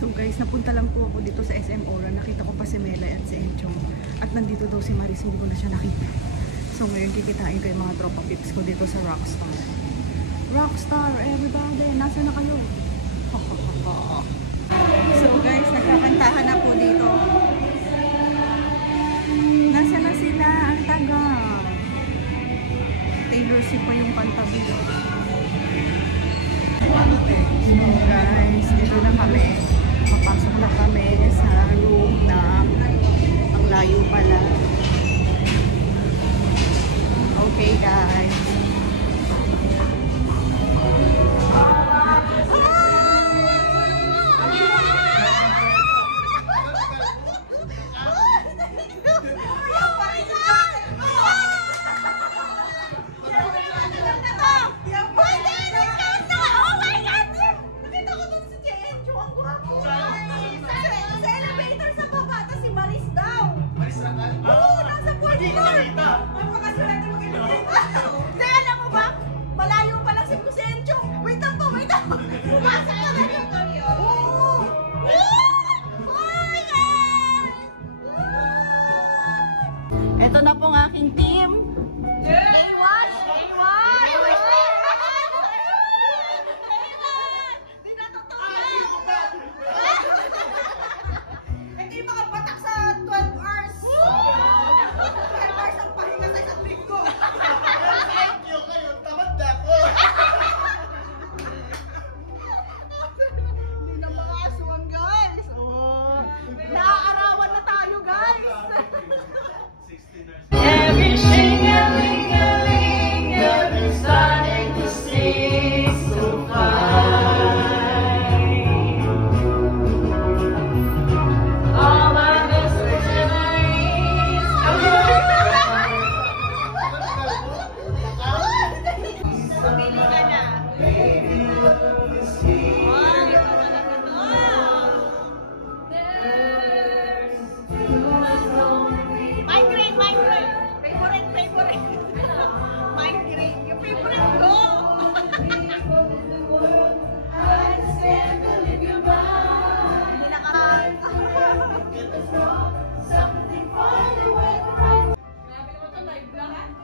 So guys, napunta lang po ako dito sa SM Aura. Nakita ko pa si Mela at si Enchong. At nandito daw si Maris, hindi ko na siya nakita. So ngayon kikitain ko yung mga tropa pips ko dito sa Rockstar. Rockstar, everybody! Nasa na kayo? So guys, nagkakantahan na po dito. Nasa na sila? Ang taga. Taylor Swift pa yung kanta dito. So guys, dito na kami. Papasok na kami sa room na ang layo pala. Okay guys. Ito na pong aking team. A-Wash! A-Wash! Di na totoo! Hindi makapatak sa 12 hours. 12 hours ang pahinga sa isang linggo. Thank you kayo. Tamad na ako. Hindi na mga aswang guys. Naaarawan na tayo guys. Every shing-a-ling-a-ling, every starting to stay so fine. All my best memories Pabili ka na. Ay, ito talaga to. Migraine, migraine. Favorite, favorite. Migraine, yung favorite ko.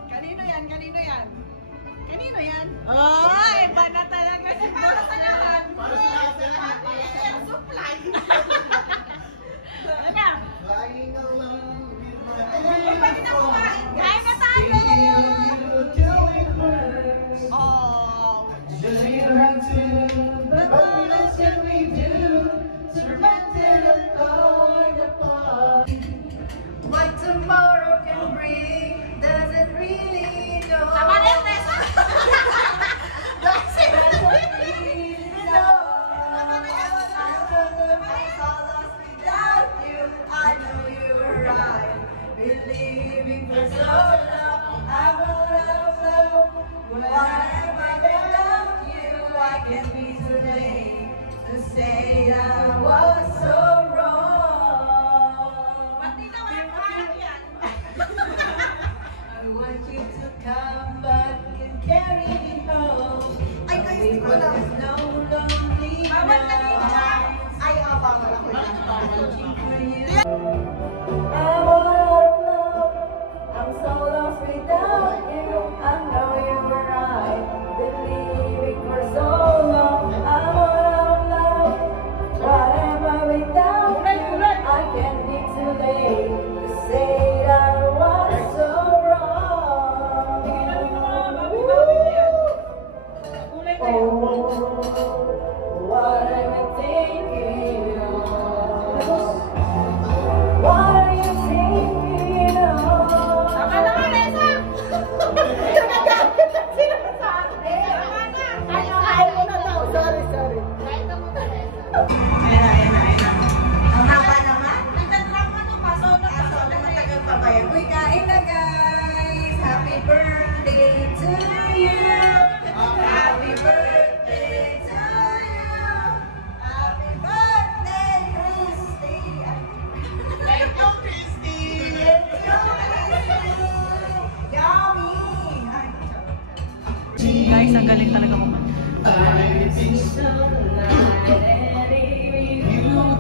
Kanino yan? Kanino yan? Kanino yan? Ay, iba na talaga. Kasi para sa lahat. Para sa lahat. Supply. Ano? Flying along with my Pwede na kumain. Kain na tayo! Oh. What tomorrow can bring doesn't really know. Tama na yun, Tessa. Believing for so long, I will love. Whatever without you, I can be too late to say I was so wrong. Pati na walang kumain yan. I want you to come back and carry me home. Ay, guys, di ko alam. No lonely Bawal na dito, ha? nights. Ay, bawal ako yan. For you. I'm so lost without you. I know you're right. Believing for so long. I'm all out of love. Whatever without you, I can't be too late to say I was so wrong. Oh, what am I thinking of? What are you thinking of? Tama na nga, Tessa. Nagagalit na sila sa akin. Tama na. Ay, mo na daw. Sorry. Kain ka muna, Tessa. Ayan na. Ang haba naman. Nagtatrap ka na pa. Solo ka. Solo matagal pa ba yan? Uy, kain na guys. Happy birthday to you. Happy birthday to you. Happy birthday, Christy. Thank you, Christy. Yummy. Guys, ang galing talaga mo. I think so, night and evening. You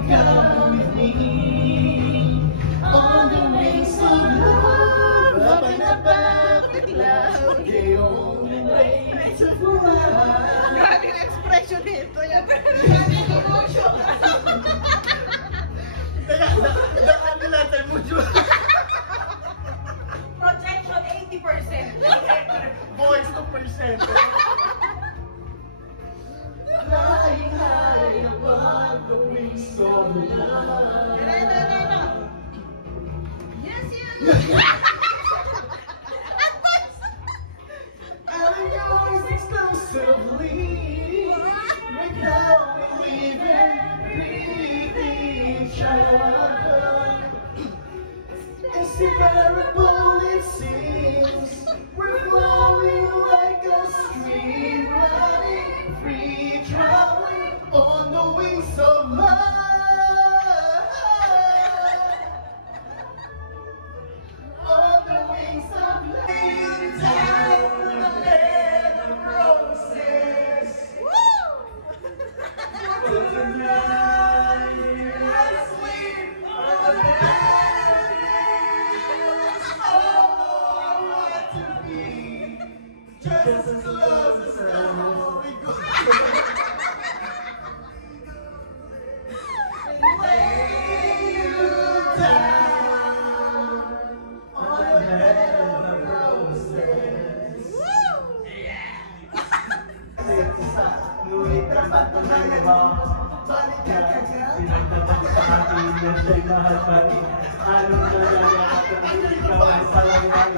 the wings of love. Yes, yes. And yours exclusively. Right now we live in each other. Inseparable it seems. We're flowing like a stream, running free, traveling on the wings of love. On the wings of love. Time with a bed of roses. Tonight, I sleep on the bed. Oh, I want to be just as close as now we go. And lay you down on a bed of roses. Ngunit dapat pangalawa, balik ka kagad. Pinagtatak sa akin na siya'y mahal pa rin. Anong nalalakas ang ikaw ay palangay?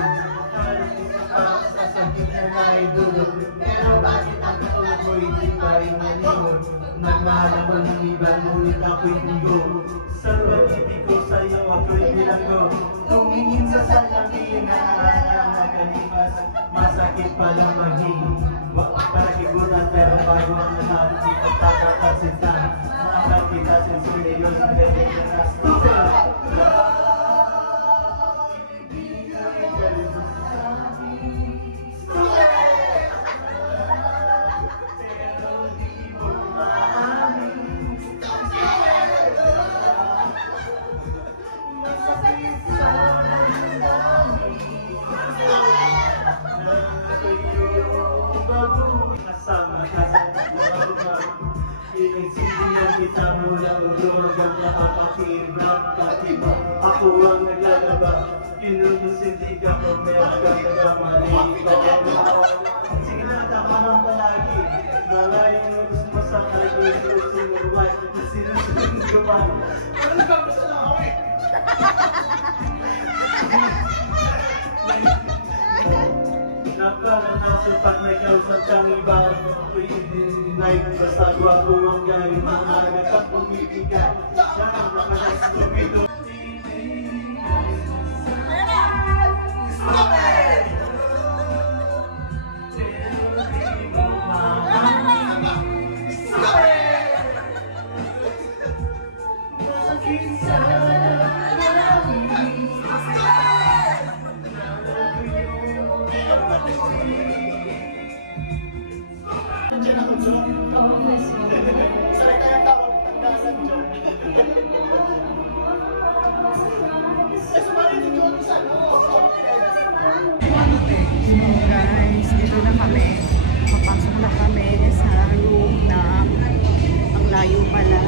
Anong isa pa sa sakit na naidulog? Pero bakit ang taon ko'y di pa rin nalingon? Nagmahal ako ng iba, ngunit ako'y bigo. Sa pag-ibig ko sa'yo, ako'y bilanggo. Tumingin sa salamin na nakalipas, masakit palang maging. Pakiguran pero bago ang lahat, di pagkakasita. Mahal kita sincere, yun pwede ka na student. Pero di mo maamin. Masakit sa kasama ka sa mga pinagsisingan kita mula ulo hanggang nakakakirap katiba. Ako ang naglalaba, inunusindig ako, meron kang nagkamali. Ikaw ang ako. Sige na, tama lang palagi. Mga yung gusto masakay ko yung gusto mo ruwan. Sinusunod ko pa. Ano ka gusto na ako eh? Nakaranasan pag may kausap kang iba, ako'y hindi-deny. Basta gwapo ang galing, mga agad pumibigay. Saan nakanastupido? Stop it! Stop it! Masakit sa Diyan ako dyan. Salita yung tao, pagkasan dyan. Eh, sumali din yun sa ano. Guys, dito na kami. Papasok na kami sa room na ang layo pala.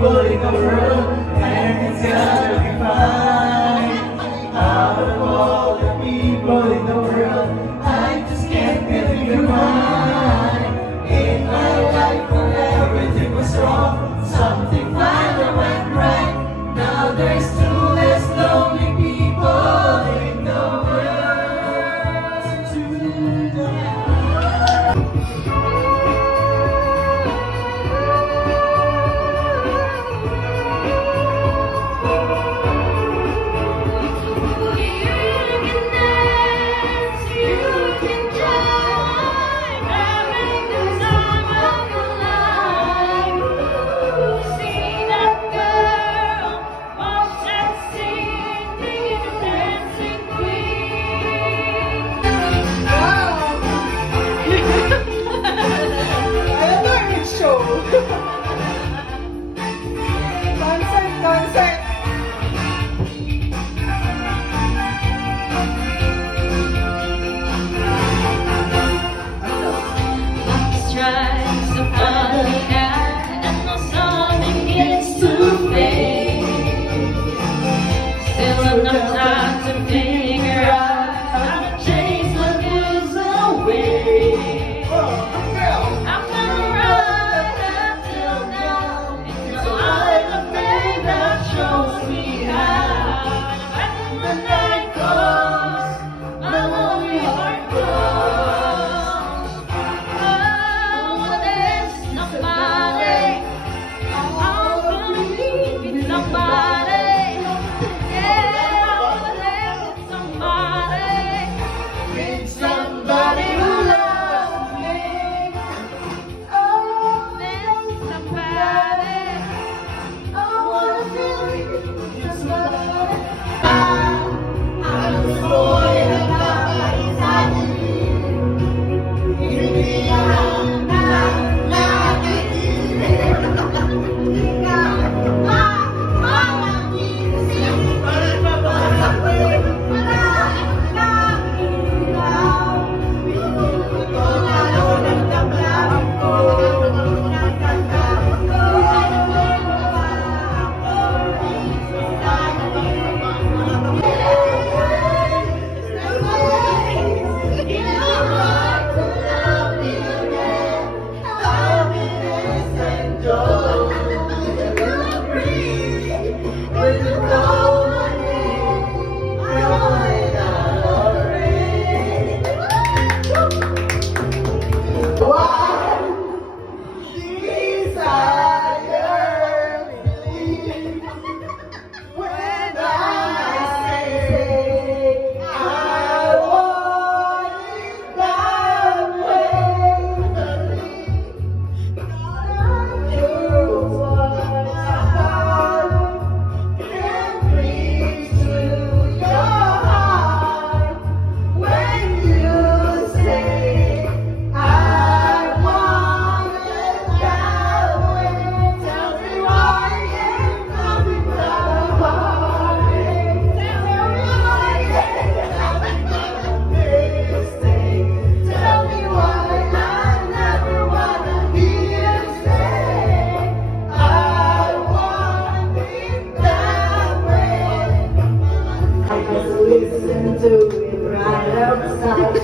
people in the world, and it's gonna be fine. Out of all the people in the world, I just can't believe you're mine. In my life when everything was wrong, something finally went right. Now there's two less lonely people in the world tonight. See that girl time to figure out how to chase my blues away. I'm gonna ride up till now until I'm the man that shows me how. And when the night comes, my lonely heart goes. Oh, there's somebody. I'm gonna leave with somebody. Yeah, there's somebody. It's somebody who loves me. Oh, there's somebody. I wanna believe in somebody. I'm the boy that nobody's hiding. Listen to it right outside.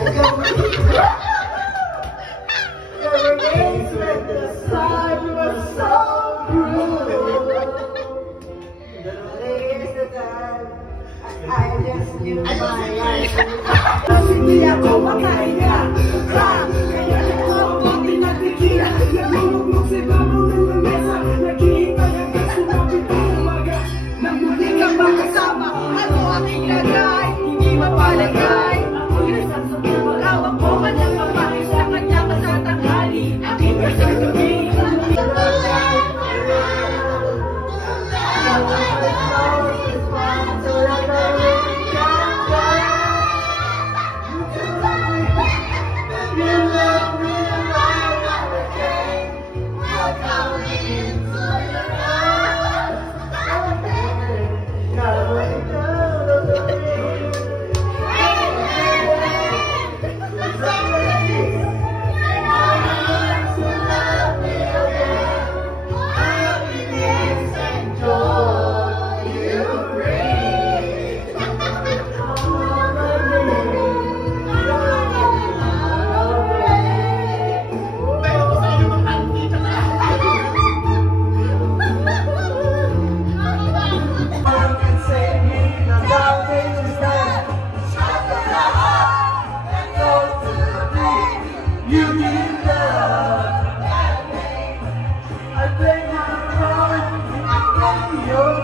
The remains when the sun was so cruel. There's the time I just knew my life. Hindi ako makahinga. Kaya ako pinagtigira. Nalulugmok si Babaw ng lamesa. Naghihintay hanggang sumapit ang umaga. Nang muli kang makasama, ano aking lagay? Hindi mapalagay. Ang isang sa pumalawa ko, kanyang mamahay sa kanya masatanghali. Aking kasasabi. I play my part, you're